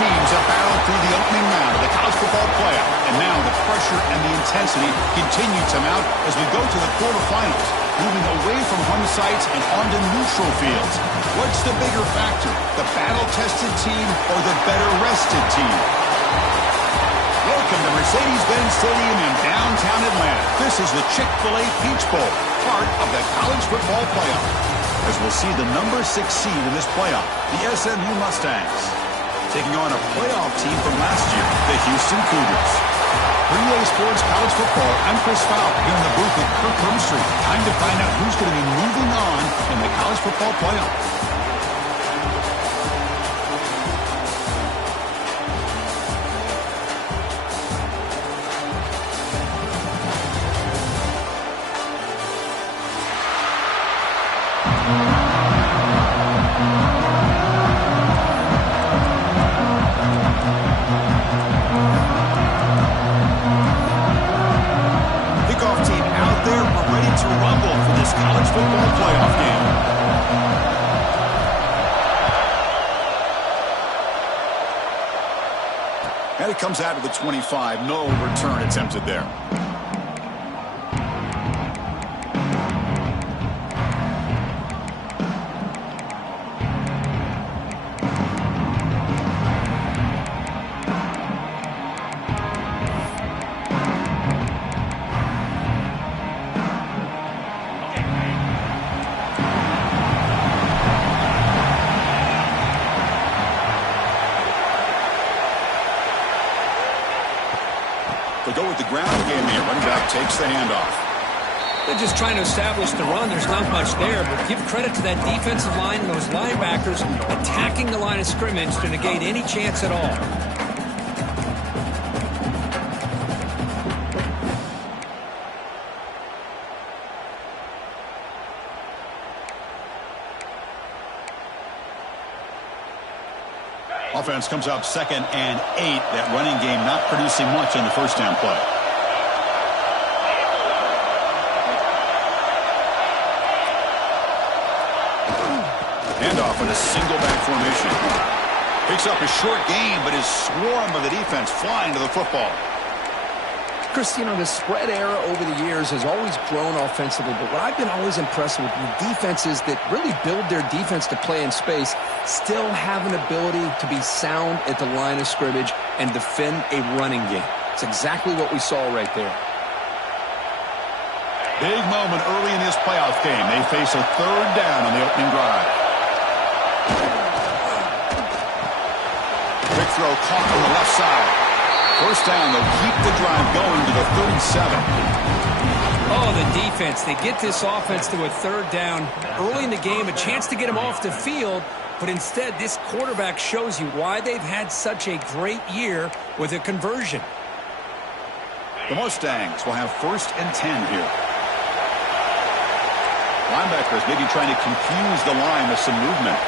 teams have battled through the opening round of the college football playoff, and now the pressure and the intensity continue to mount as we go to the quarterfinals, moving away from home sites and onto neutral fields. What's the bigger factor, the battle-tested team or the better-rested team? Welcome to Mercedes-Benz Stadium in downtown Atlanta. This is the Chick-fil-A Peach Bowl, part of the college football playoff, as we'll see the number 6 seed in this playoff, the SMU Mustangs, taking on a playoff team from last year, the Houston Cougars. For EA Sports College Football, I'm Chris Fowler here in the booth at Kirk Street. Time to find out who's going to be moving on in the college football playoff. And it comes out to the 25. No return attempted there. They go with the ground game here. Running back takes the handoff. They're just trying to establish the run. There's not much there, but give credit to that defensive line and those linebackers attacking the line of scrimmage to negate any chance at all. Offense comes up 2nd and 8. That running game not producing much on the first down play. Handoff in a single back formation. Picks up a short gain, but his swarm of the defense flying to the football. Chris, you know, the spread era over the years has always grown offensively, but what I've been always impressed with the defenses that really build their defense to play in space still have an ability to be sound at the line of scrimmage and defend a running game. It's exactly what we saw right there. Big moment early in this playoff game. They face a 3rd down on the opening drive. Quick throw caught on the left side. First down, they'll keep the drive going to the 37. Oh, the defense. They get this offense to a 3rd down early in the game, a chance to get them off the field, but instead this quarterback shows you why they've had such a great year with a conversion. The Mustangs will have 1st and 10 here. Linebackers maybe trying to confuse the line with some movement.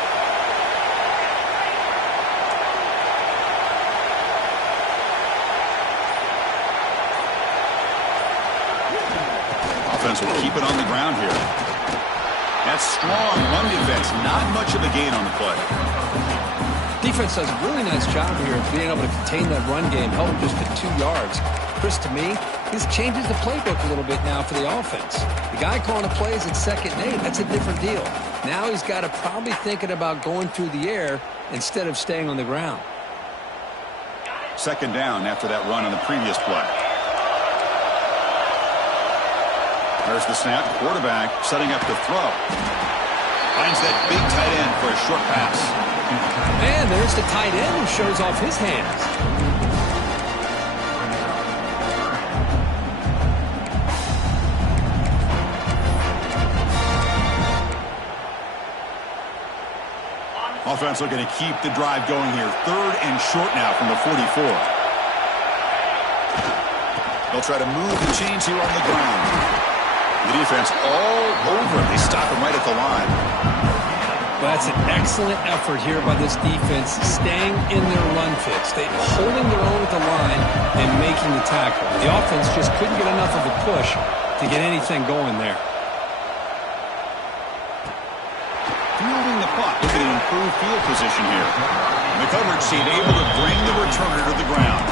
Offense will keep it on the ground here. That's strong run defense. Not much of a gain on the play. Defense does a really nice job here of being able to contain that run game, held them just to 2 yards. Chris, to me, this changes the playbook a little bit now for the offense. The guy calling the plays at 2nd and 8, that's a different deal. Now he's got to probably thinking about going through the air instead of staying on the ground. 2nd down after that run on the previous play. There's the snap. Quarterback setting up to throw. Finds that big tight end for a short pass. And there's the tight end who shows off his hands. Offense looking to keep the drive going here. 3rd and short now from the 44. They'll try to move the chains here on the ground. The defense all over. They stop him right at the line. Well, that's an excellent effort here by this defense, staying in their run fits. They're holding their own at the line and making the tackle. The offense just couldn't get enough of a push to get anything going there. Fielding the punt. Look at an improved field position here. The coverage team able to bring the returner to the ground.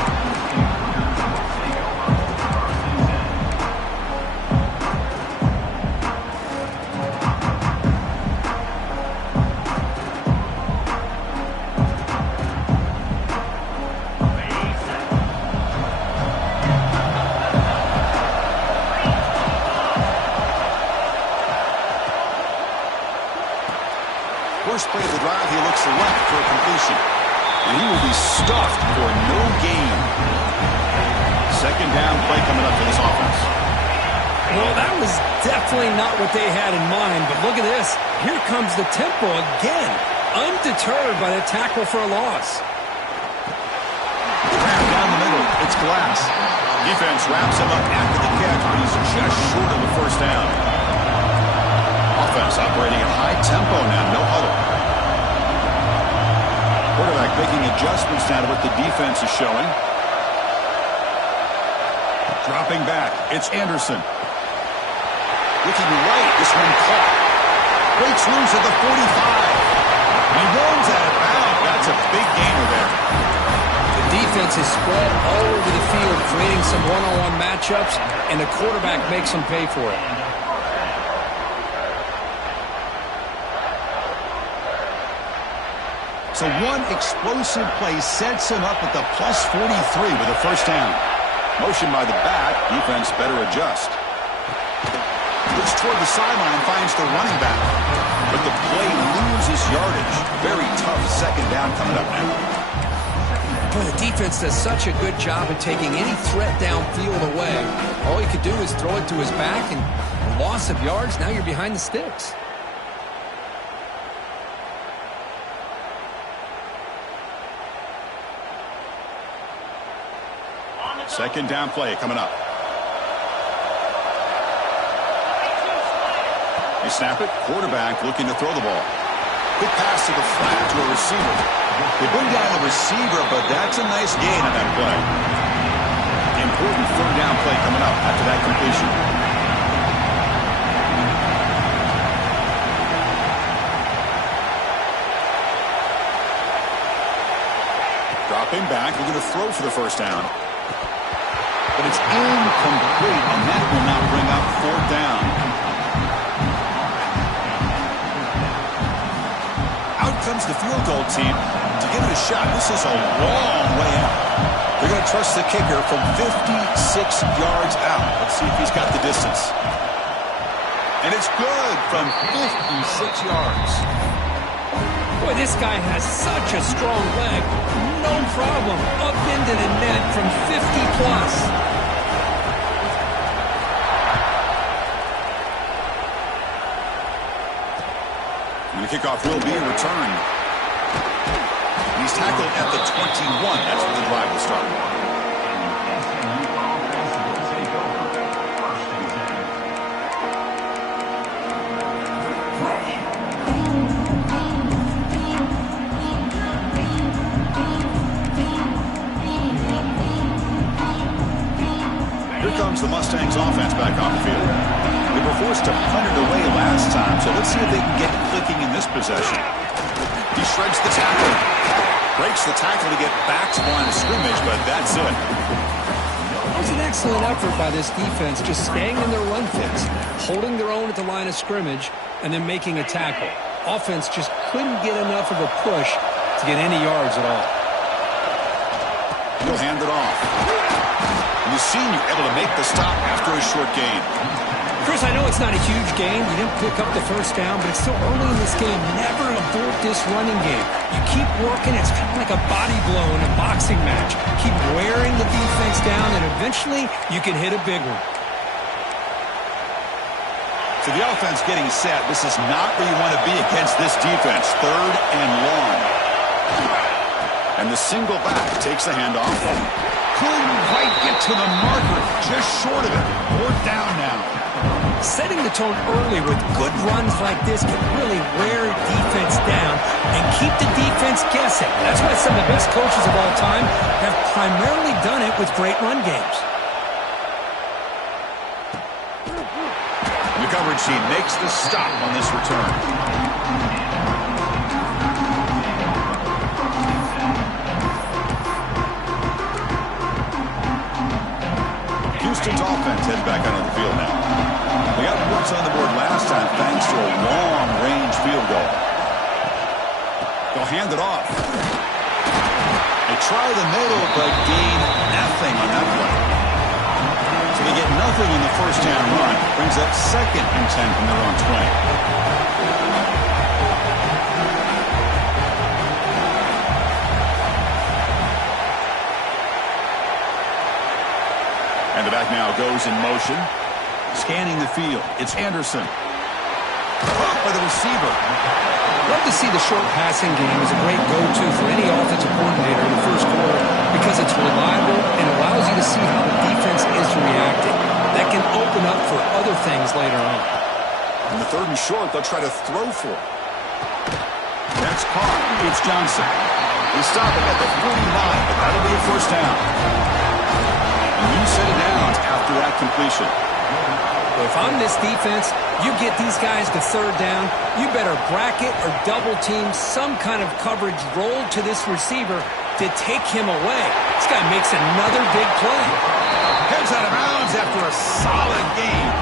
First play of the drive, he looks left for a completion. And he will be stuffed for no gain. Second down play coming up for this offense. Well, that was definitely not what they had in mind, but look at this. Here comes the tempo again. Undeterred by the tackle for a loss. Down the middle, it's Glass. Defense wraps him up after the catch, but he's just short of the first down. Offense operating at high tempo now, no huddle. Quarterback making adjustments now to what the defense is showing. Dropping back, it's Anderson. Looking right, this one caught. Breaks loose at the 45. He runs out of bounds. That's a big gainer there. The defense is spread all over the field, creating some one-on-one matchups, and the quarterback makes them pay for it. So one explosive play sets him up at the plus 43 with a first down. Motion by the back. Defense better adjust. Looks toward the sideline, finds the running back. But the play loses yardage. Very tough second down coming up now. Boy, the defense does such a good job of taking any threat downfield away. All he could do is throw it to his back, and loss of yards, now you're behind the sticks. Second down play coming up. They snap it. Quarterback looking to throw the ball. Quick pass to the flat to a receiver. They bring down the receiver, but that's a nice gain on that play. Important third down play coming up after that completion. Dropping back, looking to throw for the first down. But it's incomplete, and that will not bring up fourth down. Out comes the field goal team to give it a shot. This is a long way out. They're going to trust the kicker from 56 yards out. Let's see if he's got the distance. And it's good from 56 yards. Boy, this guy has such a strong leg. No problem. Up into the net from 50 plus. And the kickoff will be returned. He's tackled at the 21. That's where the drive will start. Here comes the Mustangs offense back on the field. They were forced to punt it away last time, so let's see if they can get clicking in this possession. He shreds the tackle. Breaks the tackle to get back to the line of scrimmage, but that's it. It was an excellent effort by this defense, just staying in their run fits, holding their own at the line of scrimmage, and then making a tackle. Offense just couldn't get enough of a push to get any yards at all. He'll hand it off. And the senior able to make the stop after a short gain. Chris, I know it's not a huge game. You didn't pick up the first down, but it's still early in this game. Never abort this running game. You keep working. It's kind of like a body blow in a boxing match. Keep wearing the defense down, and eventually you can hit a big one. So the offense getting set. This is not where you want to be against this defense. Third and long. And the single back takes the handoff. Couldn't quite get to the marker. Just short of it. Fourth down now. Setting the tone early with good runs like this can really wear defense down and keep the defense guessing. That's why some of the best coaches of all time have primarily done it with great run games. The coverage team makes the stop on this return. Houston's offense heads back onto the field now. They got points on the board last time thanks to a long-range field goal. They'll hand it off. They try the middle, but gain nothing on that play. So they get nothing in the first down run. Brings up 2nd and 10 from their own 20. And the back now goes in motion. Scanning the field. It's Anderson. Caught by the receiver. Love to see the short passing game as a great go-to for any offensive coordinator in the first quarter because it's reliable and allows you to see how the defense is reacting. That can open up for other things later on. On the 3rd and short, they'll try to throw for it. That's caught. It's Johnson. They stop it at the 49, but that'll be a first down. New set of downs after that completion. If I'm this defense, you get these guys to 3rd down, you better bracket or double team some kind of coverage roll to this receiver to take him away. This guy makes another big play. Heads out of bounds after a solid game.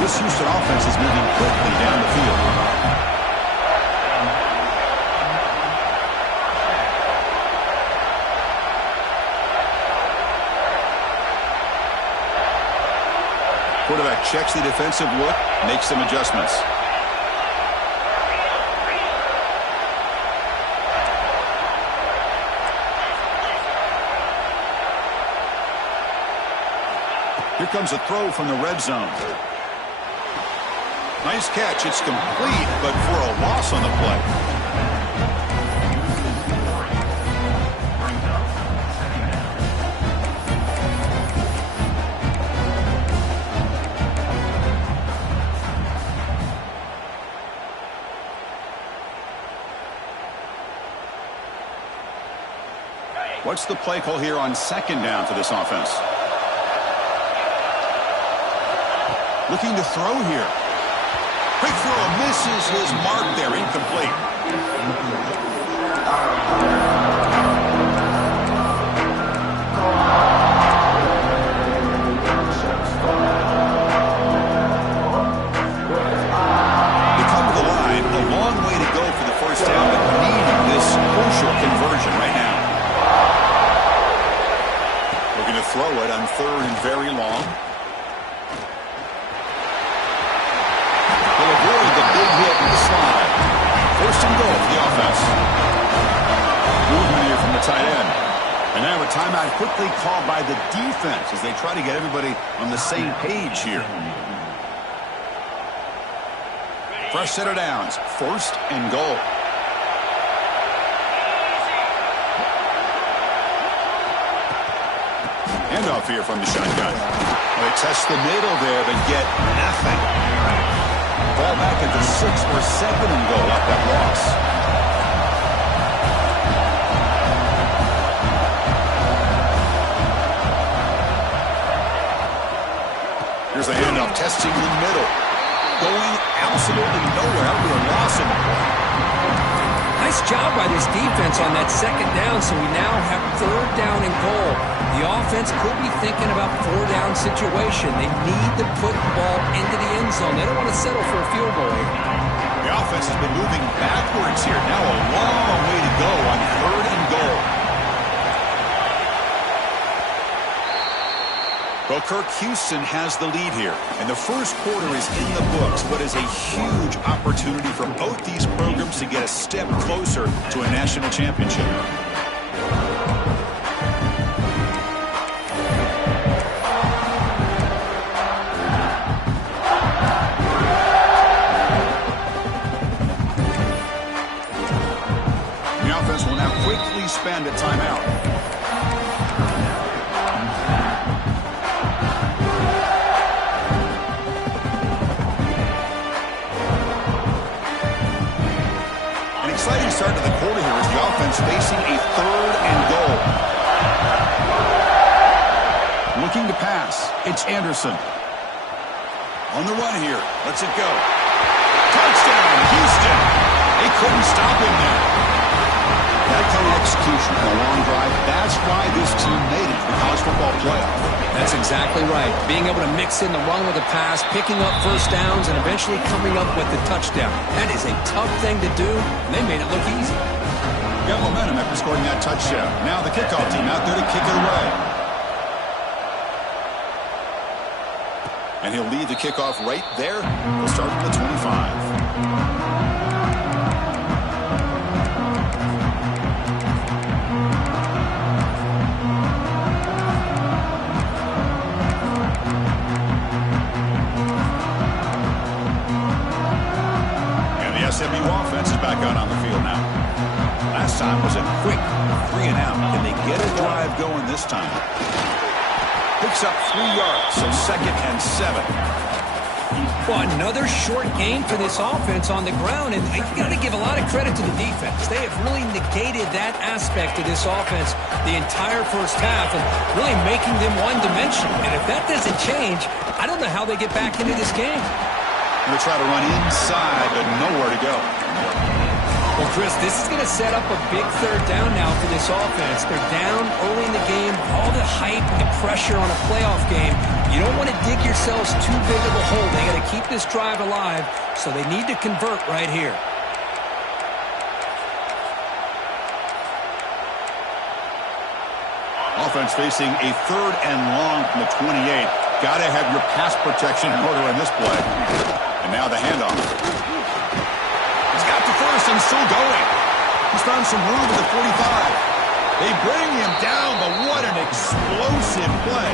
This Houston offense is moving quickly down the field. Quarterback checks the defensive look, makes some adjustments. Here comes a throw from the red zone. Nice catch. It's complete, but for a loss on the play. What's the play call here on 2nd down for this offense? Looking to throw here. Quick throw, misses his mark there, incomplete. They come to the line, a long way to go for the first down, but needing this crucial conversion right now. Looking to throw it on 3rd and very long. They'll avoid the big hit in the slide. 1st and goal for the offense. Movement here from the tight end. And now a timeout quickly called by the defense as they try to get everybody on the same page here. Fresh set of downs. 1st and goal. Handoff here from the shotgun. They test the middle there, but get nothing. Ball back at the 6th or 2nd and goal up that loss. Here's the handoff, testing the middle. Going absolutely nowhere after a loss of the play. Nice job by this defense on that 2nd down, so we now have 3rd down and goal. The offense could be thinking about 4-down situation. They need to put the ball into the end zone. They don't want to settle for a field goal here. The offense has been moving backwards here. Now a long way to go on 3rd and goal. Well, Kirk, Houston has the lead here, and the first quarter is in the books, but is a huge opportunity for both these programs to get a step closer to a national championship. The offense will now quickly spend a timeout. Exciting start to the quarter here as the offense facing a 3rd and goal. Looking to pass. It's Anderson. On the run here. Lets it go. Touchdown, Houston. They couldn't stop him there. That kind of execution on a long drive, that's why this team made it to the college football playoff. That's exactly right. Being able to mix in the run with the pass, picking up first downs, and eventually coming up with the touchdown. That is a tough thing to do, and they made it look easy. Got momentum after scoring that touchdown. Now the kickoff team out there to kick it away. And he'll lead the kickoff right there. We'll start from the 25. SMU offense is back out on the field now. Last time was a quick 3 and out. Can they get a drive going this time? Picks up 3 yards, so 2nd and 7. Well, another short game for this offense on the ground, and you got to give a lot of credit to the defense. They have really negated that aspect of this offense the entire first half and really making them one-dimensional. And if that doesn't change, I don't know how they get back into this game. They'll try to run inside, but nowhere to go. Well, Chris, this is going to set up a big 3rd down now for this offense. They're down early in the game. All the hype and pressure on a playoff game. You don't want to dig yourselves too big of a hole. They got to keep this drive alive, so they need to convert right here. Offense facing a 3rd and long from the 28. Got to have your pass protection in order in this play. And now the handoff. He's got the first and still going. He's found some room at the 45. They bring him down, but what an explosive play.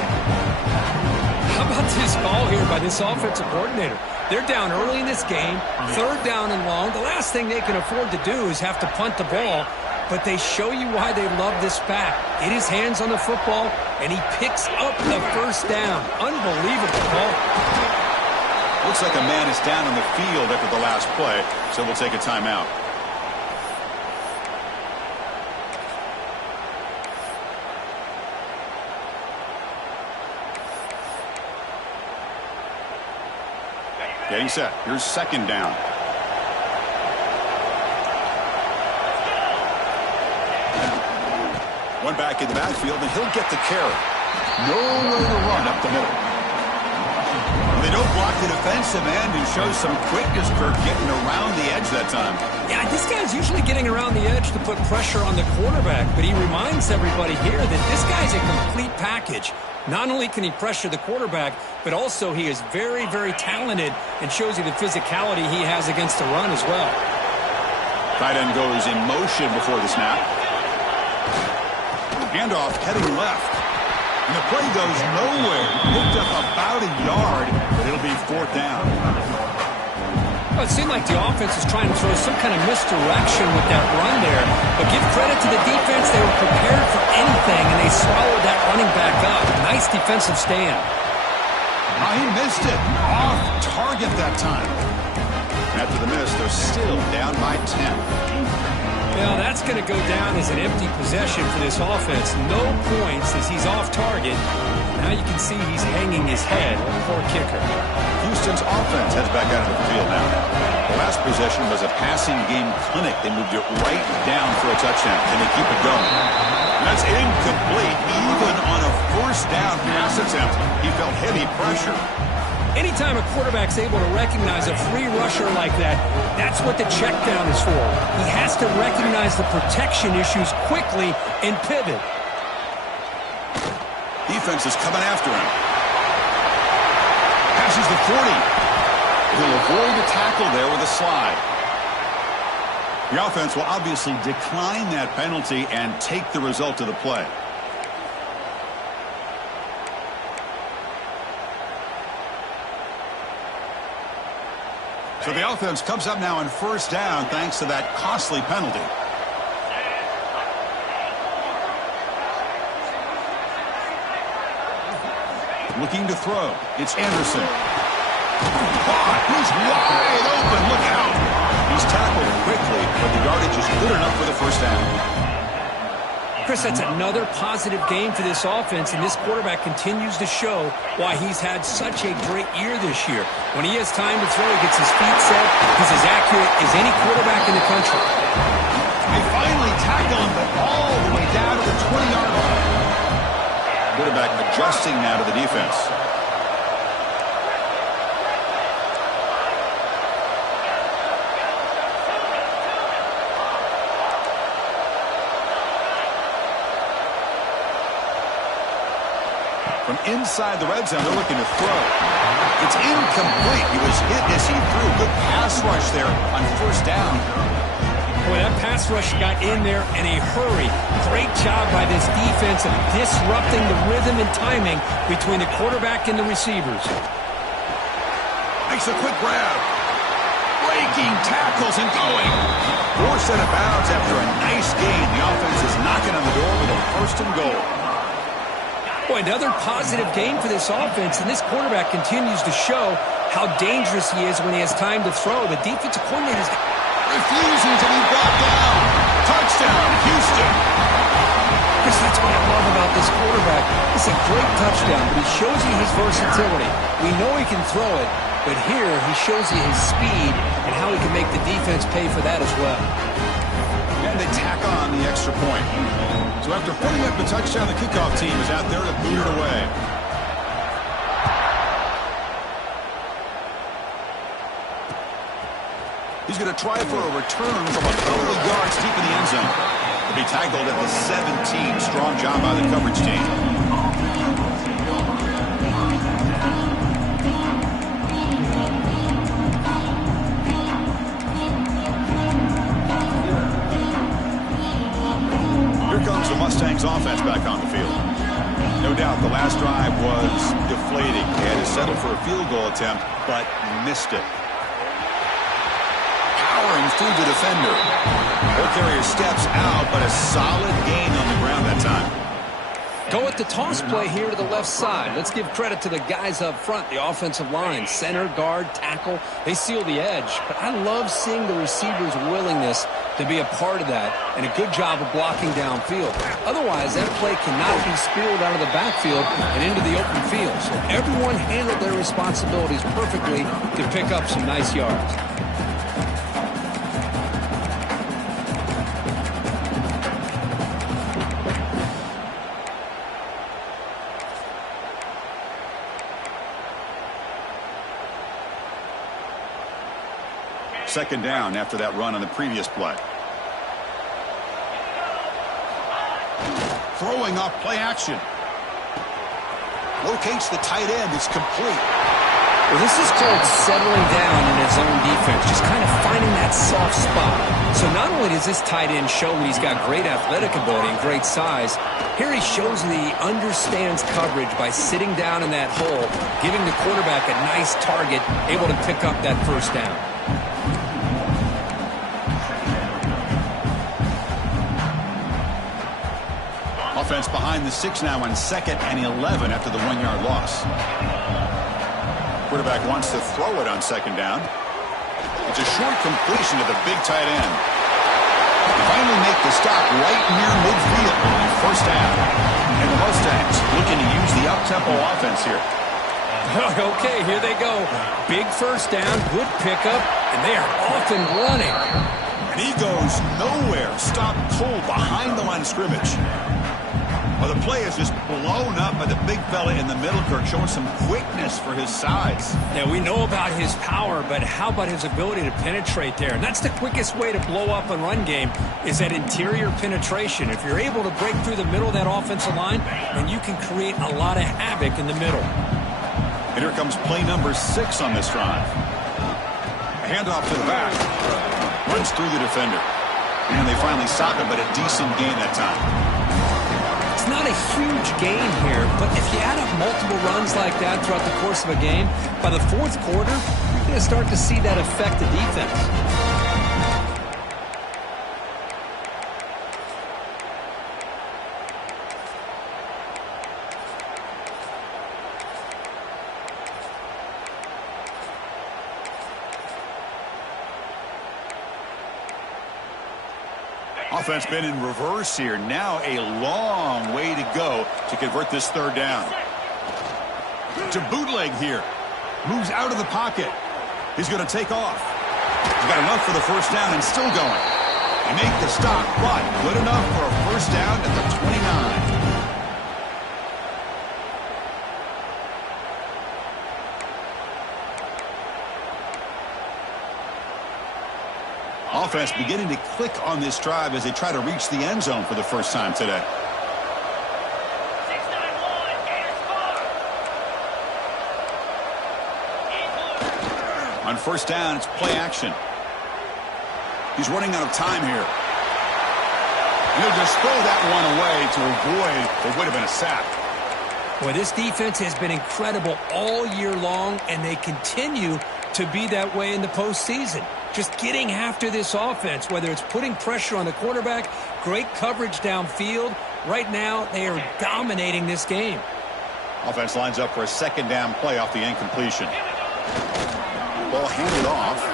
How about this call here by this offensive coordinator? They're down early in this game, 3rd down and long. The last thing they can afford to do is have to punt the ball. But they show you why they love this back. Get his hands on the football, and he picks up the first down. Unbelievable call. Looks like a man is down on the field after the last play, so we'll take a timeout. Getting set. Here's 2nd down. One back in the backfield, and he'll get the carry. Nowhere to run up the middle. They don't block the defensive end, who shows some quickness for getting around the edge that time. Yeah, this guy's usually getting around the edge to put pressure on the quarterback, but he reminds everybody here that this guy's a complete package. Not only can he pressure the quarterback, but also he is very, very talented and shows you the physicality he has against the run as well. Tight end goes in motion before the snap. Handoff heading left. And the play goes nowhere. Picked up about a yard, but it'll be 4th down. Well, it seemed like the offense is trying to throw some kind of misdirection with that run there. But give credit to the defense. They were prepared for anything, and they swallowed that running back up. Nice defensive stand. Oh, he missed it. Off target that time. After the miss, they're still down by 10. Well, that's going to go down as an empty possession for this offense. No points as he's off target. Now you can see he's hanging his head. Poor kicker. Houston's offense heads back out of the field now. The last possession was a passing game clinic. They moved it right down for a touchdown. Can they keep it going? That's incomplete. Even on a 1st down pass attempt, he felt heavy pressure. Anytime a quarterback's able to recognize a free rusher like that, that's what the check down is for. He has to recognize the protection issues quickly and pivot. Defense is coming after him. Passes the 40. He'll avoid the tackle there with a slide. The offense will obviously decline that penalty and take the result of the play. So the offense comes up now on 1st down thanks to that costly penalty. Looking to throw. It's Anderson. He's wide open. Look out. He's tackled quickly, but the yardage is good enough for the 1st down. Chris, that's another positive game for this offense, and this quarterback continues to show why he's had such a great year this year. When he has time to throw, he gets his feet set. He's as accurate as any quarterback in the country. They finally tackle him, but all the way down to the 20-yard line. Quarterback adjusting now to the defense. From inside the red zone, they're looking to throw. It's incomplete. He was hit as he threw. Good pass rush there on first down. Boy, that pass rush got in there in a hurry. Great job by this defense of disrupting the rhythm and timing between the quarterback and the receivers. Makes a quick grab. Breaking tackles and going. Forced out of bounds after a nice gain. The offense is knocking on the door with a first and goal. Boy, another positive game for this offense, and this quarterback continues to show how dangerous he is when he has time to throw. The defensive coordinator's refusing to be brought down. Touchdown, Houston. Chris, that's what I love about this quarterback. It's a great touchdown, but he shows you his versatility. We know he can throw it, but here he shows you his speed and how he can make the defense pay for that as well. And they tack on the extra point. So after putting up the touchdown, the kickoff team is out there to boot it away. He's going to try for a return from a couple of yards deep in the end zone. He'll be tackled at the 17. Strong job by the coverage team. Comes the Mustangs offense back on the field. No doubt the last drive was deflating. They had to settle for a field goal attempt, but missed it. Powering through the defender. Ball carrier steps out, but a solid gain on the ground that time. Go with the toss play here to the left side. Let's give credit to the guys up front, the offensive line, center, guard, tackle. They seal the edge. But I love seeing the receiver's willingness to be a part of that and a good job of blocking downfield. Otherwise, that play cannot be spilled out of the backfield and into the open field. So everyone handled their responsibilities perfectly to pick up some nice yards. Second down after that run on the previous play. Throwing off play action. Locates the tight end. It's complete. Well, this is called settling down in his own defense, just kind of finding that soft spot. So not only does this tight end show that he's got great athletic ability and great size, here he shows that he understands coverage by sitting down in that hole, giving the quarterback a nice target, able to pick up that first down. Offense behind the 6 now on 2nd and 11 after the 1-yard loss. Quarterback wants to throw it on 2nd down. It's a short completion to the big tight end. They finally make the stop right near midfield on first down. And the Mustangs looking to use the up-tempo offense here. Okay, here they go. Big first down, good pickup, and they are off and running. And he goes nowhere. Stopped cold behind the line of scrimmage. Well, the play is just blown up by the big fella in the middle, Kirk, showing some quickness for his size. Yeah, we know about his power, but how about his ability to penetrate there? And that's the quickest way to blow up a run game is that interior penetration. If you're able to break through the middle of that offensive line, then you can create a lot of havoc in the middle. And here comes play number 6 on this drive. A handoff to the back. Runs through the defender. And they finally stop him, but a decent gain that time. It's not a huge gain here, but if you add up multiple runs like that throughout the course of a game, by the 4th quarter, you're going to start to see that affect the defense. Offense been in reverse here. Now a long way to go to convert this 3rd down. To bootleg here. Moves out of the pocket. He's going to take off. He's got enough for the first down and still going. They make the stop, but good enough for a first down at the 29. Offense beginning to click on this drive as they try to reach the end zone for the first time today. On first down, it's play action. He's running out of time here. He'll just throw that one away to avoid what would have been a sack. Well, this defense has been incredible all year long, and they continue to be that way in the postseason. Just getting after this offense, whether it's putting pressure on the quarterback, great coverage downfield. Right now, they are dominating this game. Offense lines up for a second down play off the incompletion. Ball handed off.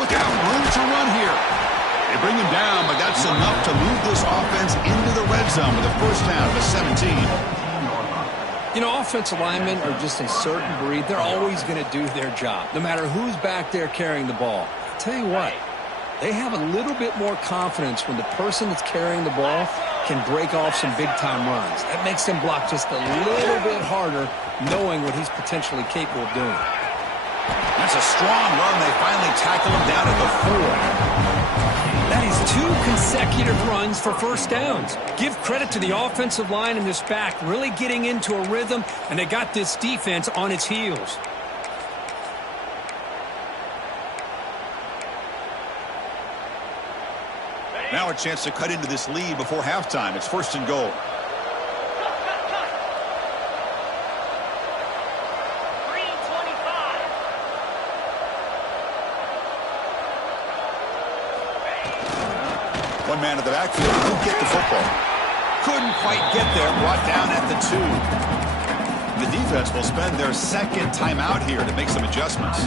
Look out, room to run here. They bring him down, but that's enough to move this offense into the red zone with a first down of the 17. You know, offensive linemen are just a certain breed. They're always going to do their job, no matter who's back there carrying the ball. I'll tell you what, they have a little bit more confidence when the person that's carrying the ball can break off some big-time runs. That makes them block just a little bit harder, knowing what he's potentially capable of doing. That's a strong run. They finally tackle him down at the 4. That is 2 consecutive runs for first downs. Give credit to the offensive line in this back, really getting into a rhythm, and they got this defense on its heels. Now a chance to cut into this lead before halftime. It's first and goal. One man at the backfield couldn't get the football. Couldn't quite get there, brought down at the 2. The defense will spend their second timeout here to make some adjustments.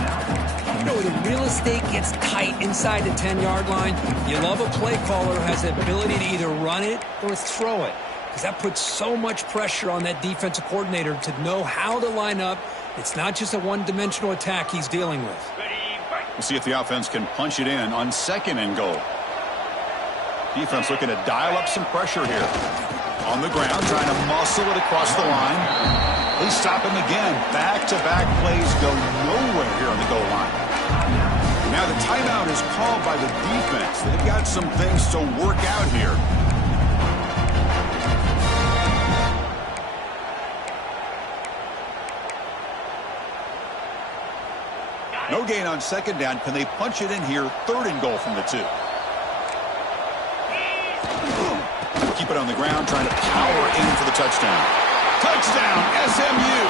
You know, the real estate gets tight inside the 10-yard line. You love a play caller who has the ability to either run it or throw it, because that puts so much pressure on that defensive coordinator to know how to line up. It's not just a one-dimensional attack he's dealing with. We'll see if the offense can punch it in on second and goal. Defense looking to dial up some pressure here. On the ground, trying to muscle it across the line. They stop him again. Back-to-back plays go nowhere here on the goal line. Now the timeout is called by the defense. They've got some things to work out here. No gain on second down. Can they punch it in here? Third and goal from the 2. Keep it on the ground, trying to power in for the touchdown. Touchdown, SMU,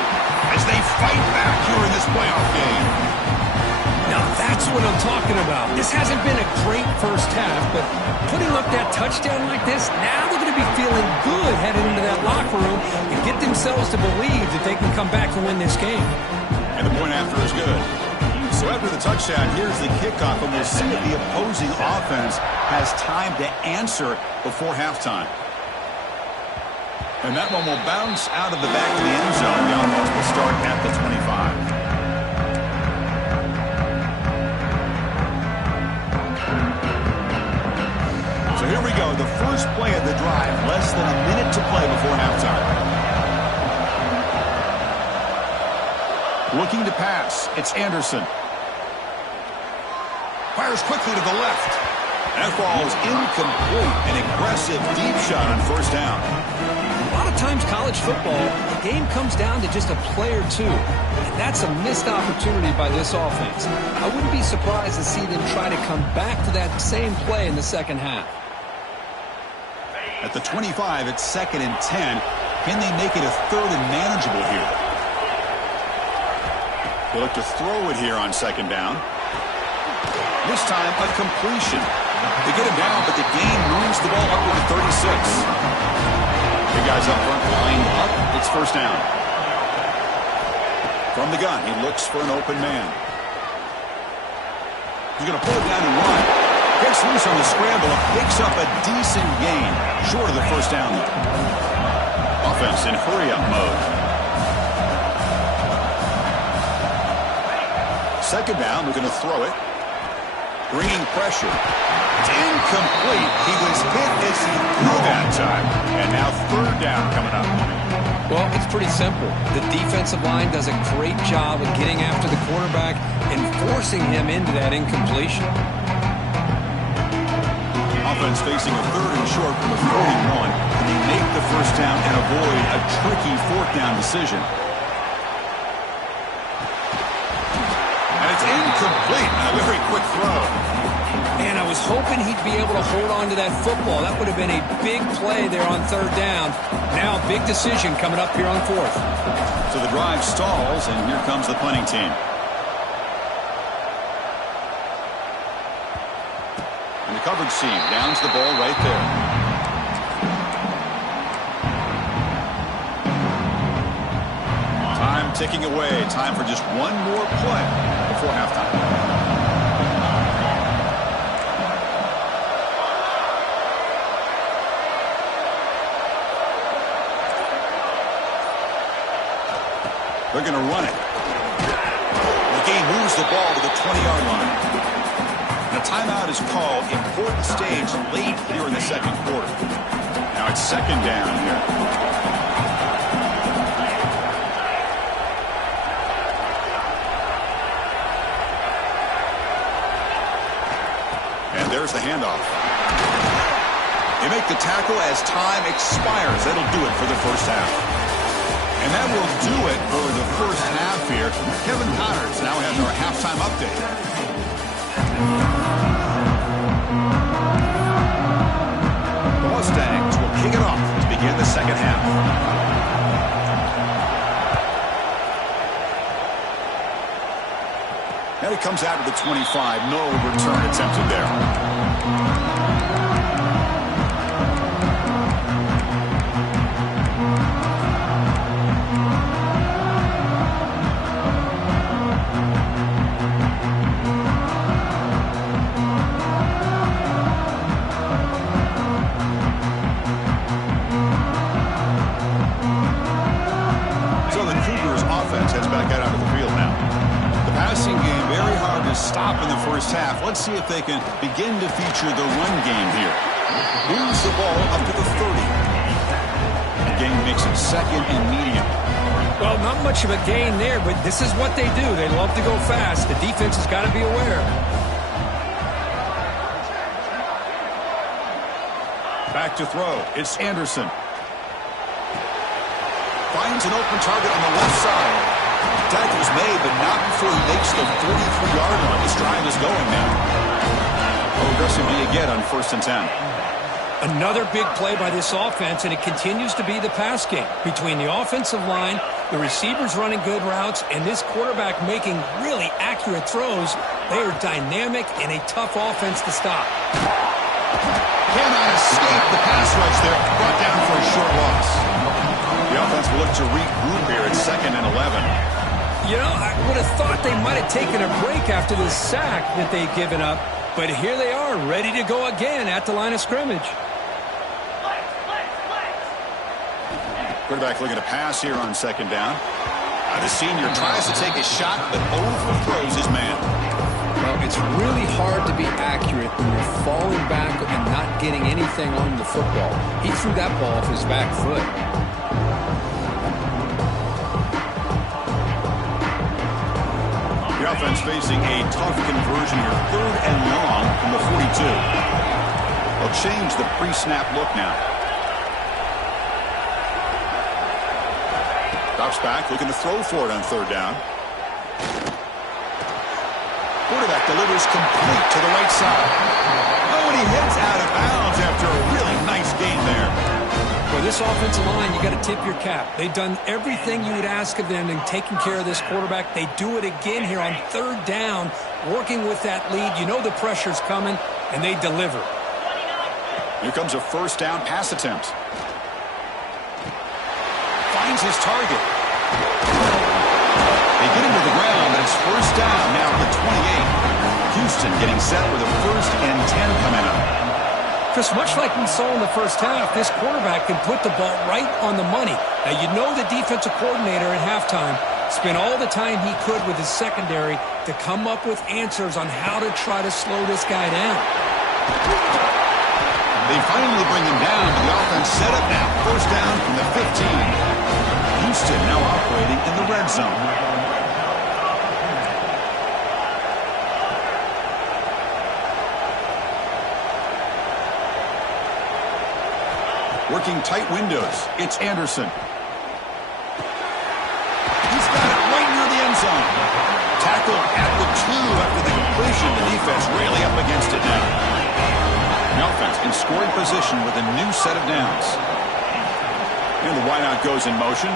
as they fight back here in this playoff game. Now that's what I'm talking about. This hasn't been a great first half, but putting up that touchdown like this, now they're going to be feeling good heading into that locker room and get themselves to believe that they can come back and win this game. And the point after is good. So after the touchdown, here's the kickoff, and we'll see if the opposing offense has time to answer before halftime. And that one will bounce out of the back to the end zone. The offense will start at the 25. So here we go, the first play of the drive, less than a minute to play before halftime. Looking to pass, it's Anderson. Fires quickly to the left. That ball is incomplete. An aggressive deep shot on first down. A lot of times college football, the game comes down to just a play or two. And that's a missed opportunity by this offense. I wouldn't be surprised to see them try to come back to that same play in the second half. At the 25, it's second and 10. Can they make it a third and manageable here? They look to throw it here on second down. This time, a completion. They get him down, but the gain moves the ball up to the 36. The guys up front lined up. It's first down. From the gun, he looks for an open man. He's going to pull it down and run. Gets loose on the scramble and picks up a decent gain. Short of the first down, though. Offense in hurry-up mode. Second down, we're going to throw it. Bringing pressure. It's incomplete. He was hit as he threw that time. And now third down coming up. Well, it's pretty simple. The defensive line does a great job of getting after the quarterback and forcing him into that incompletion. Offense facing a 3rd and short from the 41. Can they make the first down and avoid a tricky 4th down decision? And it's incomplete. A very quick throw. And I was hoping he'd be able to hold on to that football. That would have been a big play there on 3rd down. Now a big decision coming up here on 4th. So the drive stalls, and here comes the punting team. And the coverage seam downs the ball right there. Time ticking away. Time for just one more play before halftime. They're going to run it. The game moves the ball to the 20-yard line. And a timeout is called. Important stage late here in the 2nd quarter. Now it's 2nd down here. And there's the handoff. They make the tackle as time expires. That'll do it for the first half. And that will do it for the first half here. Kevin Connors now has our halftime update. The Mustangs will kick it off to begin the 2nd half. And it comes out of the 25. No return attempted there. Stop in the first half. Let's see if they can begin to feature the run game here. Moves the ball up to the 30. The game makes it 2nd and medium. Well, not much of a gain there, but this is what they do. They love to go fast. The defense has got to be aware. Back to throw. It's Anderson. Finds an open target on the left side. Tackle's made, but not before he makes the 43-yard line. This drive is going now. How aggressive do you get on 1st and 10? Another big play by this offense, and it continues to be the pass game. Between the offensive line, the receivers running good routes, and this quarterback making really accurate throws, they are dynamic and a tough offense to stop. Cannot escape the pass rush there. Brought down for a short loss. The offense will look to regroup here at 2nd and 11. You know, I would have thought they might have taken a break after this sack that they've given up, but here they are, ready to go again at the line of scrimmage. Quarterback looking to pass here on 2nd down. The senior tries to take a shot, but overthrows his man. Well, it's really hard to be accurate when you're falling back and not getting anything on the football. He threw that ball off his back foot. The offense facing a tough conversion here. 3rd and long from the 42. They'll change the pre-snap look now. Drops back, looking to throw for it on 3rd down. Quarterback delivers complete to the right side. Oh, and he hits out of bounds after a really nice game there. For this offensive line, you got to tip your cap. They've done everything you would ask of them in taking care of this quarterback. They do it again here on 3rd down, working with that lead. You know the pressure's coming, and they deliver. Here comes a 1st down pass attempt. Finds his target. They get him to the ground, but it's 1st down now at the 28. Houston getting set with a 1st and 10 coming up. Chris, much like we saw in the first half, this quarterback can put the ball right on the money. Now, you know the defensive coordinator at halftime spent all the time he could with his secondary to come up with answers on how to try to slow this guy down. They finally bring him down, but the offense set up now. 1st down from the 15. Houston now operating in the red zone. Working tight windows. It's Anderson. He's got it right near the end zone. Tackle at the 2 after the completion. The defense really up against it now. The offense in scoring position with a new set of downs. And the wideout goes in motion.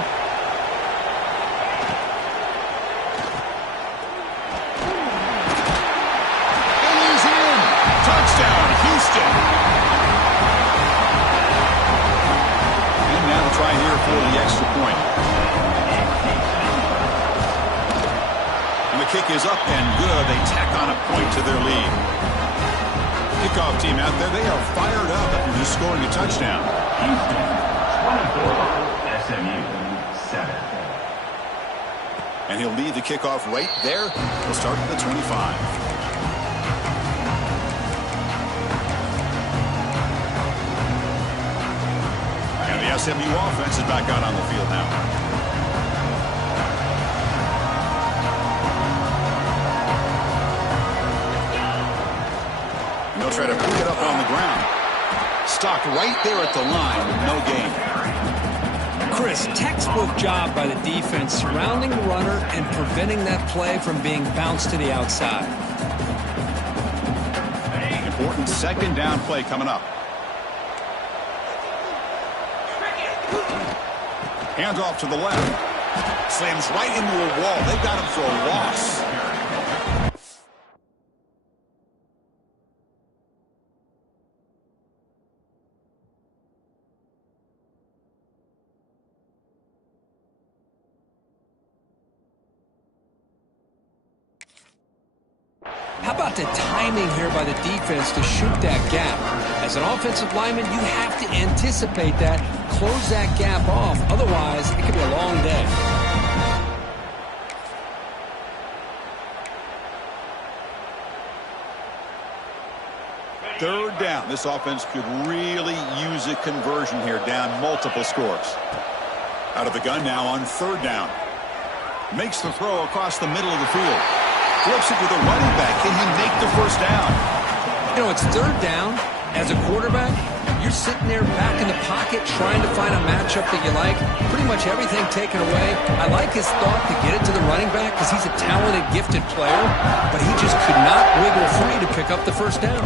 And he's in. Touchdown, Houston. And now to try here for the extra point. And the kick is up and good. They tack on a point to their lead. Kickoff team out there, they are fired up after just scoring a touchdown. Houston, 24, SMU, 7. And he'll lead the kickoff right there. He'll start at the 25. And the SMU offense is back out on the field now. And they'll try to pick it up on the ground. Stopped right there at the line with no gain. Chris, textbook job by the defense surrounding the runner and preventing that play from being bounced to the outside. Important second down play coming up. Hands off to the left. Slams right into a wall. They've got him for a loss. How about the timing here by the defense to shoot that gap? As an offensive lineman, you have to anticipate that, close that gap off. Otherwise, it could be a long day. Third down. This offense could really use a conversion here, down multiple scores. Out of the gun now on third down. Makes the throw across the middle of the field. Flips it with a running back. Can he make the first down? You know, it's third down. As a quarterback, you're sitting there back in the pocket trying to find a matchup that you like. Pretty much everything taken away. I like his thought to get it to the running back because he's a talented, gifted player, but he just could not wiggle free to pick up the first down.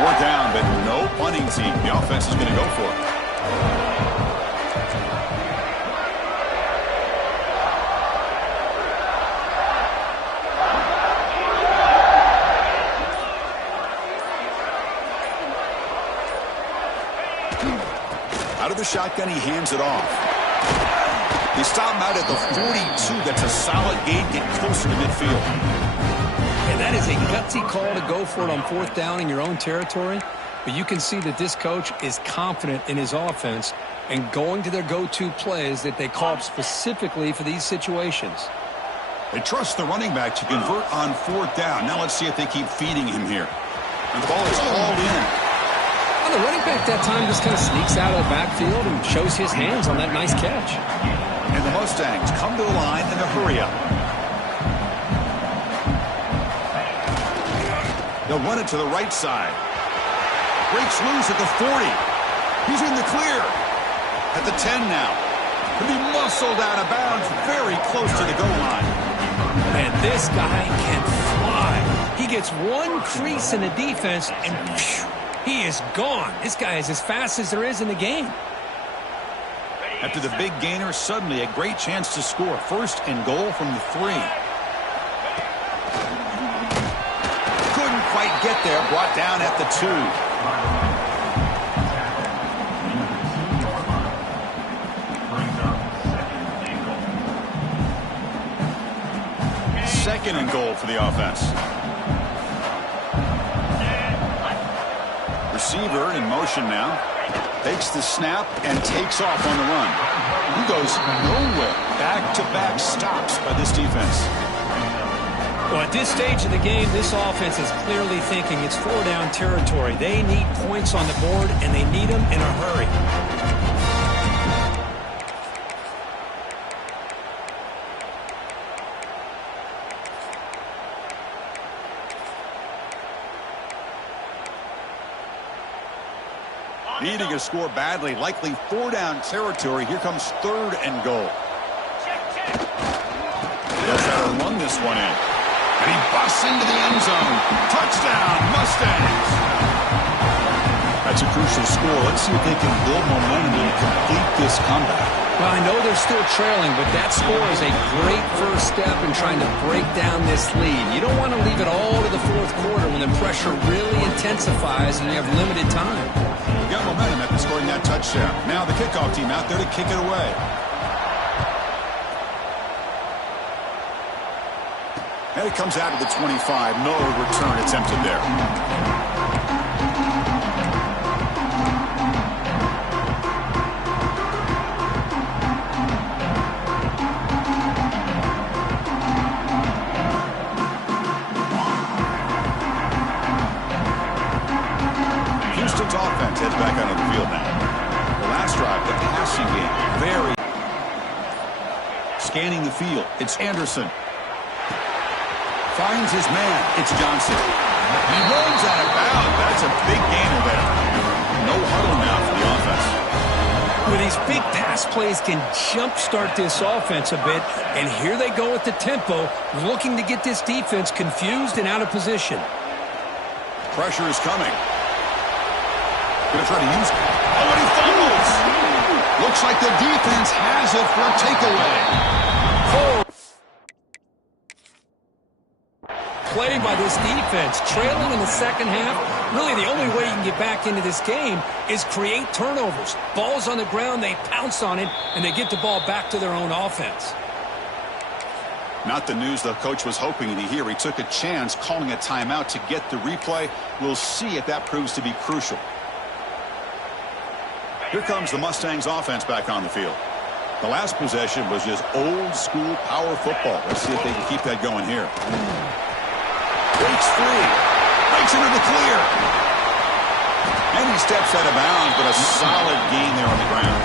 Fourth down, but no punting team. The offense is going to go for it. Out of the shotgun, he hands it off. They stop him out at the 42. That's a solid gain. Get closer to midfield. And that is a gutsy call to go for it on fourth down in your own territory. But you can see that this coach is confident in his offense and going to their go-to plays that they call up specifically for these situations. They trust the running back to convert on fourth down. Now let's see if they keep feeding him here. And the ball is hauled in. Well, the running back that time just kind of sneaks out of the backfield and shows his hands on that nice catch. And the Mustangs come to the line in a hurry-up. They'll run it to the right side. Breaks loose at the 40. He's in the clear. At the 10 now. He'll be muscled out of bounds very close to the goal line. And this guy can fly. He gets one crease in the defense, and phew, he is gone. This guy is as fast as there is in the game. After the big gainer, suddenly a great chance to score. First and goal from the 3. Couldn't quite get there. Brought down at the 2. Second and goal for the offense. Receiver in motion now. Takes the snap and takes off on the run. He goes nowhere. Back-to-back stops by this defense. Well, at this stage of the game, this offense is clearly thinking it's four-down territory. They need points on the board, and they need them in a hurry. Needing a score badly, likely 4-down territory. Here comes 3rd and goal. They'll try to run this one in. And he busts into the end zone. Touchdown, Mustangs. That's a crucial score. Let's see if they can build momentum and complete this comeback. Well, I know they're still trailing, but that score is a great first step in trying to break down this lead. You don't want to leave it all to the fourth quarter when the pressure really intensifies and you have limited time. You got momentum after scoring that touchdown. Now the kickoff team out there to kick it away. And it comes out of the 25. No return attempted there. Houston's offense heads back onto the field now. The last drive, the passing game, very. Scanning the field, it's Anderson. Finds his man. It's Johnson. He runs out of bounds. That's a big gainer there. No huddle now for the offense. Well, these big pass plays can jumpstart this offense a bit, and here they go at the tempo, looking to get this defense confused and out of position. Pressure is coming. Going to try to use it. Oh, and he fumbles. Looks like the defense has it for a takeaway. Play by this defense, trailing in the second half. Really, the only way you can get back into this game is create turnovers. Ball's on the ground, they pounce on it, and they get the ball back to their own offense. Not the news the coach was hoping to hear. He took a chance calling a timeout to get the replay. We'll see if that proves to be crucial. Here comes the Mustangs offense back on the field. The last possession was just old school power football. Let's see if they can keep that going here. Breaks free. Breaks into the clear. And he steps out of bounds, but a solid gain there on the ground.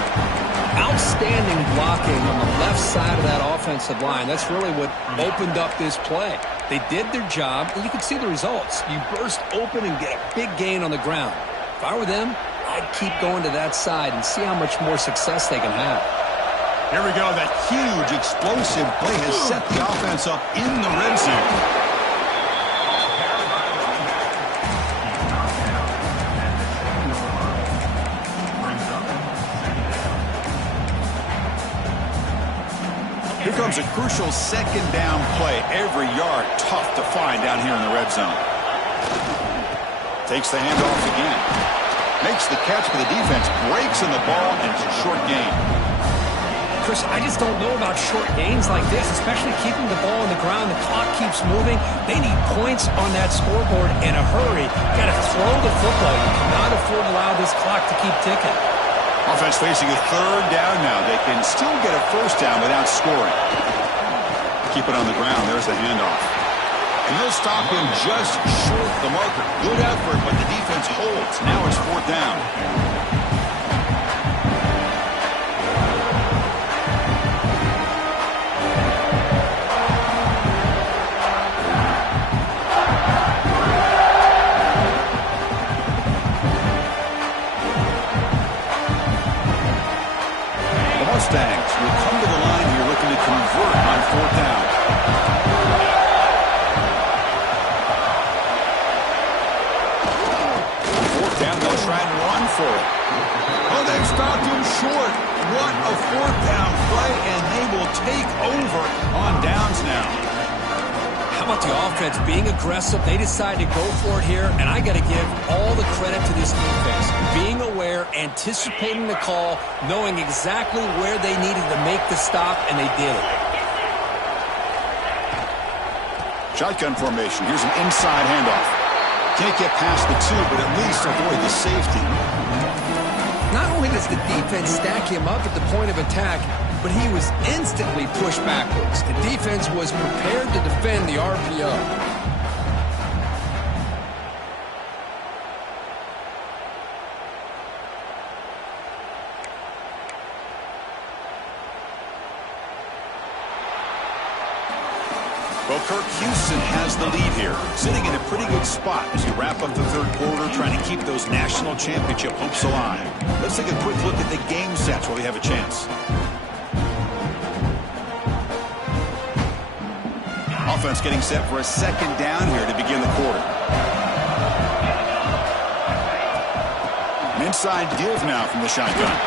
Outstanding blocking on the left side of that offensive line. That's really what opened up this play. They did their job, and you can see the results. You burst open and get a big gain on the ground. If I were them, I'd keep going to that side and see how much more success they can have. Here we go. That huge, explosive play has set the offense up in the red zone. Here comes a crucial second down play. Every yard tough to find down here in the red zone. Takes the handoff again. Makes the catch for the defense. Breaks in the ball, and it's a short gain. Chris, I just don't know about short gains like this, especially keeping the ball on the ground. The clock keeps moving. They need points on that scoreboard in a hurry. Got to throw the football. You cannot afford to allow this clock to keep ticking. Offense facing a third down now. They can still get a first down without scoring. Keep it on the ground. There's the handoff. And they'll stop him just short of the marker. Good effort, but the defense holds. Now it's fourth down. Mustangs will come to the line here looking to convert on fourth down. Fourth down, they'll try and run for it. Oh, they've stopped him short. What a fourth down play, and they will take over on downs now. How about the offense being aggressive? They decide to go for it here, and I got to give all the credit to this defense. Being aware, anticipating the call, knowing exactly where they needed to make the stop, and they did it. Shotgun formation. Here's an inside handoff. Can't get past the two, but at least avoid the safety. Not only does the defense stack him up at the point of attack, but he was instantly pushed backwards. The defense was prepared to defend the RPO. Well, Kirk, Houston has the lead here, sitting in a pretty good spot as you wrap up the third quarter, trying to keep those national championship hopes alive. Let's take a quick look at the game stats while we have a chance. Offense getting set for a second down here to begin the quarter. An inside give now from the shotgun.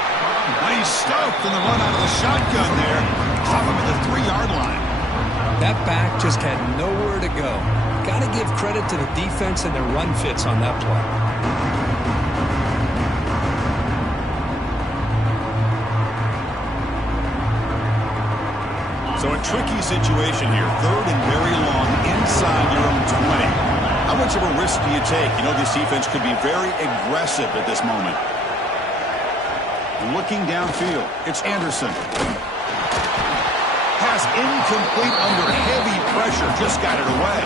Nice stuff from the run out of the shotgun there. Stop him at the 3-yard line. That back just had nowhere to go. Got to give credit to the defense and their run fits on that play. So a tricky situation here. Third and very long inside your own 20. How much of a risk do you take? You know this defense could be very aggressive at this moment. Looking downfield, it's Anderson. Pass incomplete under heavy pressure. Just got it away.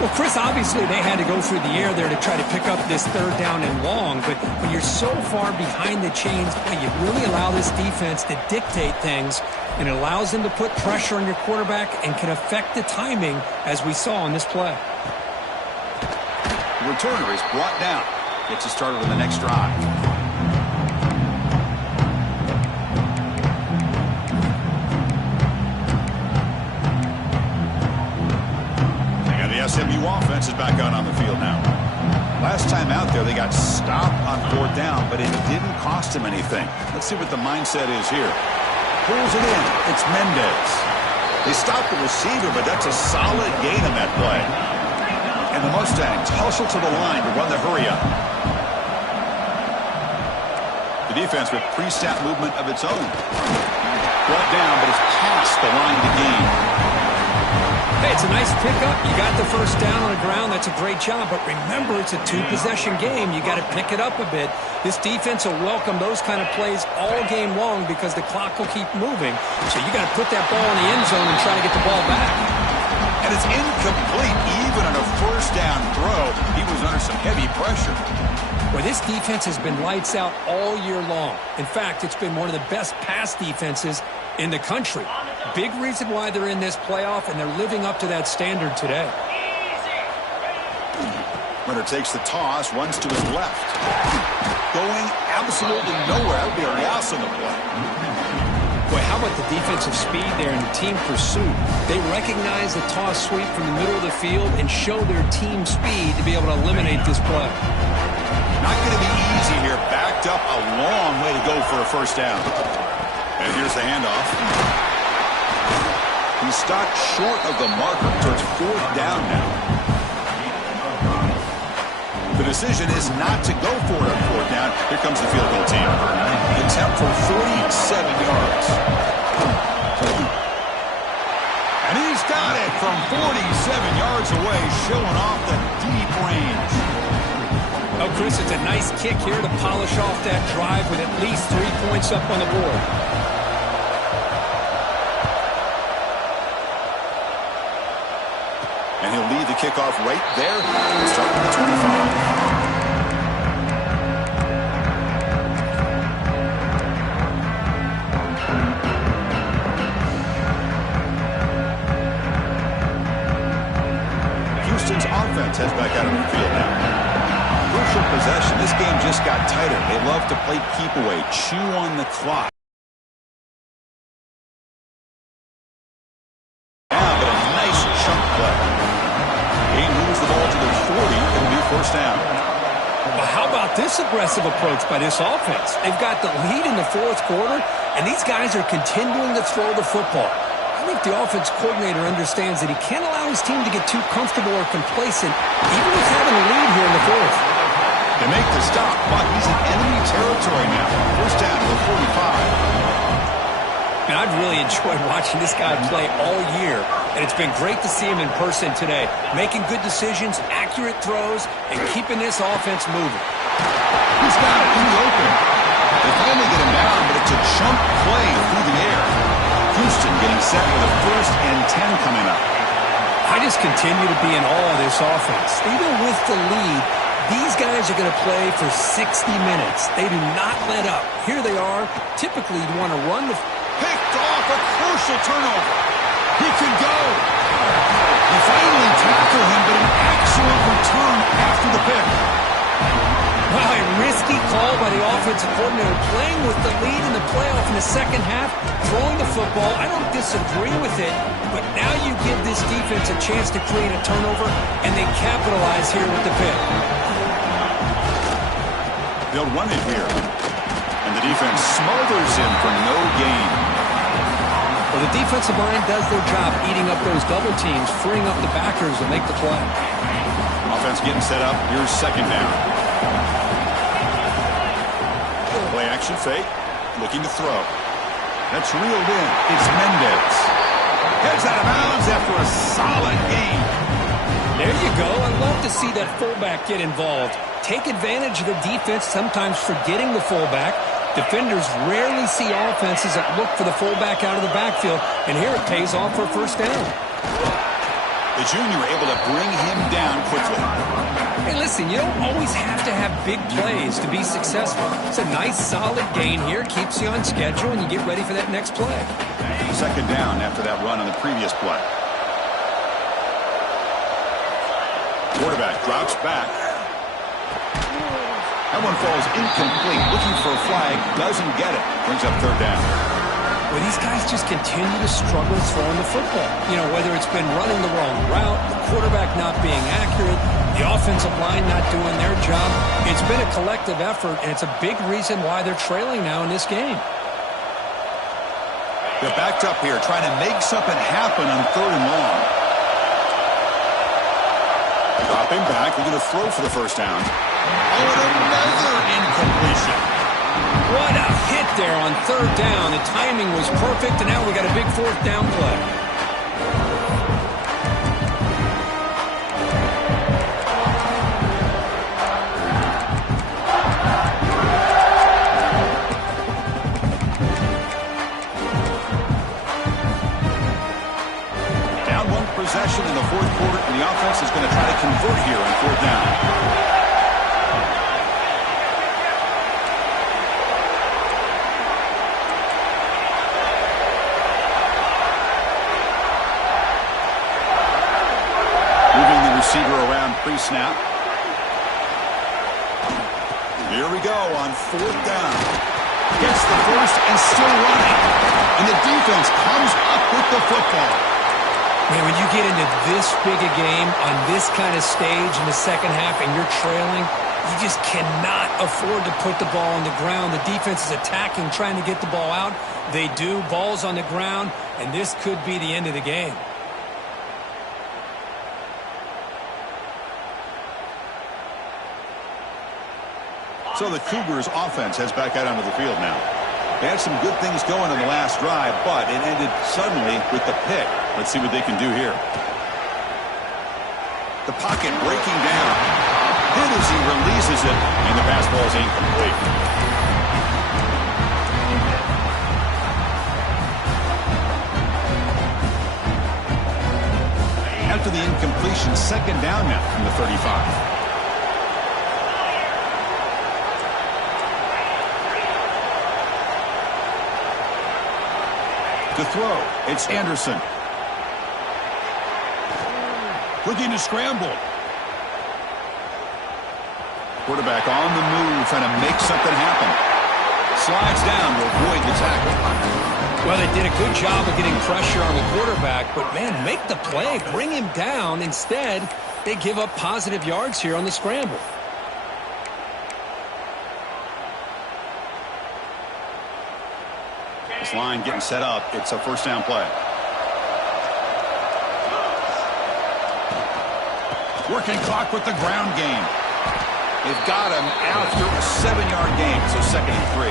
Well, Chris, obviously they had to go through the air there to try to pick up this third down and long. But when you're so far behind the chains, you really allow this defense to dictate things. And it allows them to put pressure on your quarterback and can affect the timing, as we saw on this play. The returner is brought down. Gets us started on the next drive. SMU offense is back out on the field now. Last time out there, they got stopped on 4th down, but it didn't cost him anything. Let's see what the mindset is here. Pulls it in. It's Mendez. They stopped the receiver, but that's a solid gain on that play. And the Mustangs hustle to the line to run the hurry-up. The defense with pre-snap movement of its own. Brought down, but it's past the line to gain. Hey, it's a nice pickup. You got the first down on the ground. That's a great job. But remember, it's a 2-possession game. You got to pick it up a bit. This defense will welcome those kind of plays all game long because the clock will keep moving. So you got to put that ball in the end zone and try to get the ball back. And it's incomplete even on a first down throw. He was under some heavy pressure. Well, this defense has been lights out all year long. In fact, it's been one of the best pass defenses in the country. Big reason why they're in this playoff, and they're living up to that standard today. Runner takes the toss, runs to his left. Going absolutely nowhere. That would be a loss on the play. Boy, how about the defensive speed there and the team pursuit? They recognize the toss sweep from the middle of the field and show their team speed to be able to eliminate this play. Not going to be easy here. Backed up a long way to go for a first down. And here's the handoff. He's stopped short of the marker, so it's 4th down now. The decision is not to go for it on 4th down. Here comes the field goal team. Attempt for 47 yards. And he's got it from 47 yards away, showing off the deep range. Oh, Chris, it's a nice kick here to polish off that drive with at least 3 points up on the board. And he'll lead the kickoff right there. Starting at the 25. Houston's offense heads back out on the field now. Crucial possession. This game just got tighter. They love to play keep away, chew on the clock. Down. Well, how about this aggressive approach by this offense? They've got the lead in the 4th quarter, and these guys are continuing to throw the football. I think the offense coordinator understands that he can't allow his team to get too comfortable or complacent, even with having a lead here in the 4th. They make the stop, but he's in enemy territory now. First down to the 45. And I've really enjoyed watching this guy play all year, and it's been great to see him in person today, making good decisions, accurate throws, and keeping this offense moving. He's got it in the open. They finally get him down, but it's a chunk play through the air. Houston getting set with a 1st and 10 coming up. I just continue to be in awe of this offense. Even with the lead, these guys are going to play for 60 minutes. They do not let up. Here they are. Typically, you want to run the... Picked off, a crucial turnover. He can go. They finally tackle him, but an excellent return after the pick. Wow, a risky call by the offensive coordinator, playing with the lead in the playoff in the second half, throwing the football. I don't disagree with it, but now you give this defense a chance to create a turnover, and they capitalize here with the pick. They'll run it here, and the defense smothers him for no gain. Well, the defensive line does their job eating up those double teams, freeing up the backers to make the play. Offense getting set up. Here's second down. Play action fake, looking to throw. That's reeled in. It's Mendez. Heads out of bounds after a solid gain. There you go. I love to see that fullback get involved. Take advantage of the defense, sometimes forgetting the fullback. Defenders rarely see offenses that look for the fullback out of the backfield, and here it pays off for a first down. The junior able to bring him down quickly. Hey, listen, you don't always have to have big plays to be successful. It's a nice, solid gain here. Keeps you on schedule, and you get ready for that next play. Second down after that run on the previous play. Quarterback drops back. That one falls incomplete. Looking for a flag. Doesn't get it. Brings up third down. Well, these guys just continue to struggle throwing the football. You know, whether it's been running the wrong route, the quarterback not being accurate, the offensive line not doing their job. It's been a collective effort, and it's a big reason why they're trailing now in this game. They're backed up here, trying to make something happen on third and long. Dropping back, they're going to throw for the first down. Oh, and another incompletion. What a hit there on third down. The timing was perfect, and now we got a big fourth down play. Down one possession in the fourth quarter, and the offense is going to try to convert here on fourth down. Receiver around pre-snap. Here we go on fourth down. Gets the first and still running. And the defense comes up with the football. Man, when you get into this big a game on this kind of stage in the second half and you're trailing, you just cannot afford to put the ball on the ground. The defense is attacking, trying to get the ball out. They do. Ball's on the ground, and this could be the end of the game. So the Cougars offense heads back out onto the field now. They had some good things going on the last drive, but it ended suddenly with the pick. Let's see what they can do here. The pocket breaking down. Hit as he releases it, and the pass ball is incomplete. After the incompletion, second down now from the 35. To throw, it's Anderson. Looking to scramble. Quarterback on the move, trying to make something happen. Slides down to avoid the tackle. Well, they did a good job of getting pressure on the quarterback, but, man, make the play, bring him down. Instead, they give up positive yards here on the scramble. This line getting set up. It's a first down play. Working clock with the ground game. They've got him after a 7-yard gain, so second and 3.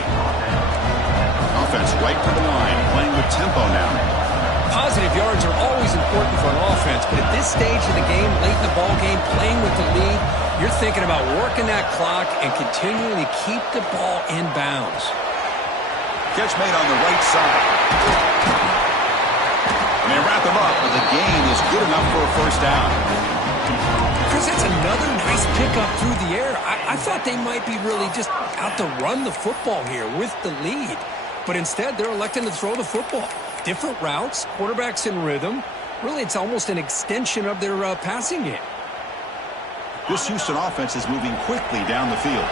Offense right to the line, playing with tempo now. Positive yards are always important for an offense, but at this stage of the game, late in the ball game, playing with the lead, you're thinking about working that clock and continuing to keep the ball in bounds. Catch made on the right side. And they wrap him up, but the gain is good enough for a first down. Chris, that's another nice pickup through the air. I thought they might be really just out to run the football here with the lead. But instead, they're electing to throw the football. Different routes, quarterback's in rhythm, Really, it's almost an extension of their passing game. This Houston offense is moving quickly down the field.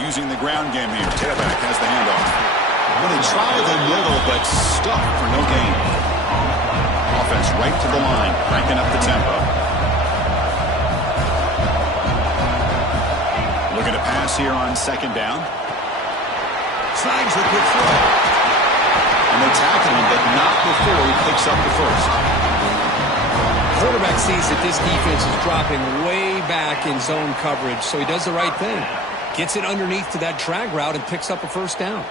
Using the ground game here. Tailback has the handoff. Going to try the middle, but stuffed for no gain. Offense right to the line, cranking up the tempo. Looking to pass here on second down. Snags the quick throw. And they tackle him, but not before he picks up the first. Quarterback sees that this defense is dropping way back in zone coverage, so he does the right thing. Gets it underneath to that drag route and picks up a first down.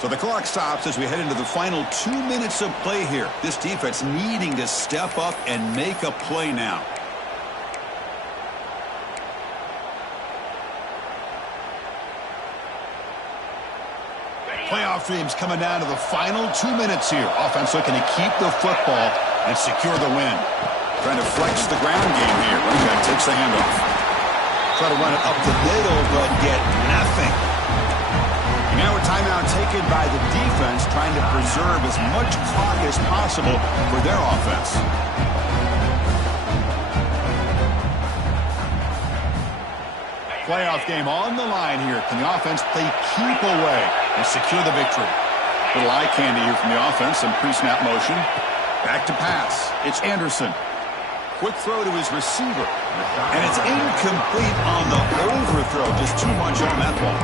So the clock stops as we head into the final 2 minutes of play here. This defense needing to step up and make a play now. Playoff dreams coming down to the final 2 minutes here. Offense looking to keep the football and secure the win. Trying to flex the ground game here. Running back takes the handoff. Try to run it up the middle, but get nothing. Now a timeout taken by the defense, trying to preserve as much clock as possible for their offense. Playoff game on the line here. Can the offense play keep away and secure the victory? Little eye candy here from the offense. Some pre-snap motion. Back to pass. It's Anderson. Quick throw to his receiver. And it's incomplete on the overthrow. Just too much on that ball.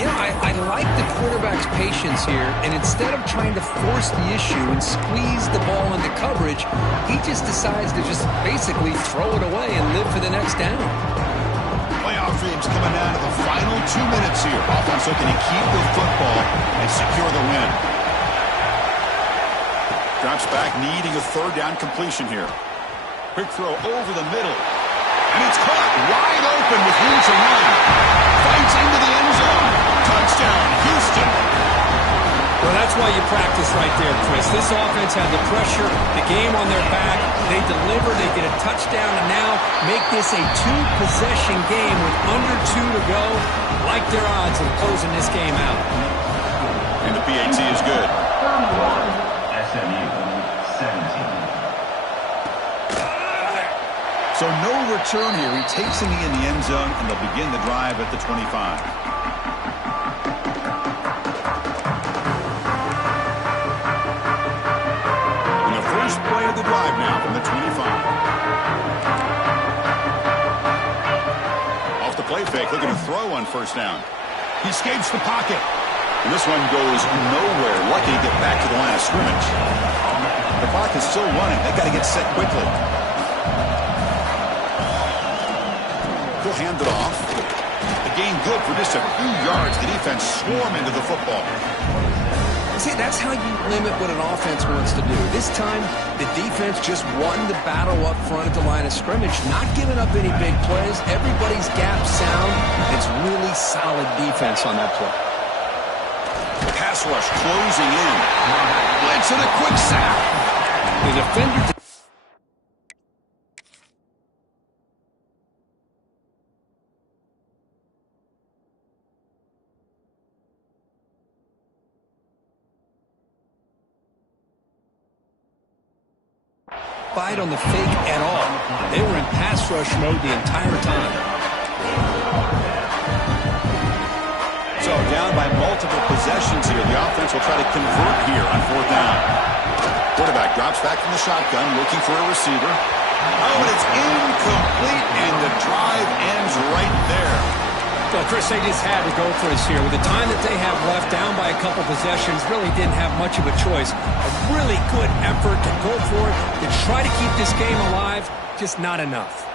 You know, I like the quarterback's patience here, and instead of trying to force the issue and squeeze the ball into coverage, he just decides to just basically throw it away and live for the next down. Playoff dreams coming down to the final 2 minutes here. Offense looking to keep the football and secure the win. Drops back, needing a third down completion here. Quick throw over the middle. And it's caught wide open with room to run. Fights into the end zone. Touchdown, Houston. Well, that's why you practice right there, Chris. This offense had the pressure, the game on their back. They deliver, they get a touchdown, and now make this a two-possession game with under 2 to go. Like their odds of closing this game out. And the PAT is good. SMU 17. So no return here. He takes him in the end zone, and they'll begin the drive at the 25. And the first play of the drive now from the 25. Off the play fake, looking to throw on first down. He escapes the pocket. And this one goes nowhere. Lucky to get back to the line of scrimmage. The clock is still running. They've got to get set quickly. He'll hand it off. The gain good for just a few yards. The defense swarm into the football. See, that's how you limit what an offense wants to do. This time, the defense just won the battle up front at the line of scrimmage, not giving up any big plays. Everybody's gap sound. It's really solid defense on that play. Pass rush closing in. Blitz and a quick sack. The defender... bite on the fake at all. They were in pass rush mode the entire time. So down by multiple possessions here. The offense will try to convert here on fourth down. Quarterback drops back from the shotgun, looking for a receiver. Oh, and it's incomplete, and the drive ends right there. Well, Chris, they just had to go for this here. With the time that they have left, down by a couple possessions, really didn't have much of a choice. A really good effort to go for it, to try to keep this game alive, just not enough.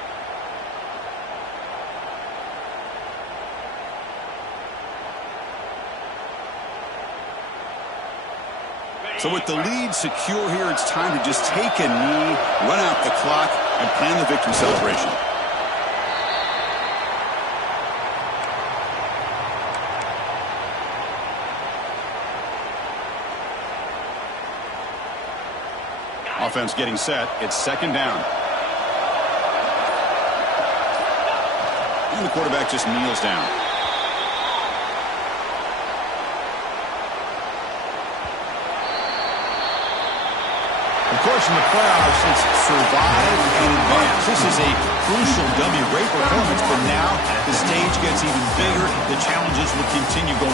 So with the lead secure here, it's time to just take a knee, run out the clock, and plan the victory celebration. Offense getting set. It's second down. And the quarterback just kneels down. Of course, in the playoffs, it's survive and advance. This is a crucial W. Great performance, but now the stage gets even bigger. The challenges will continue going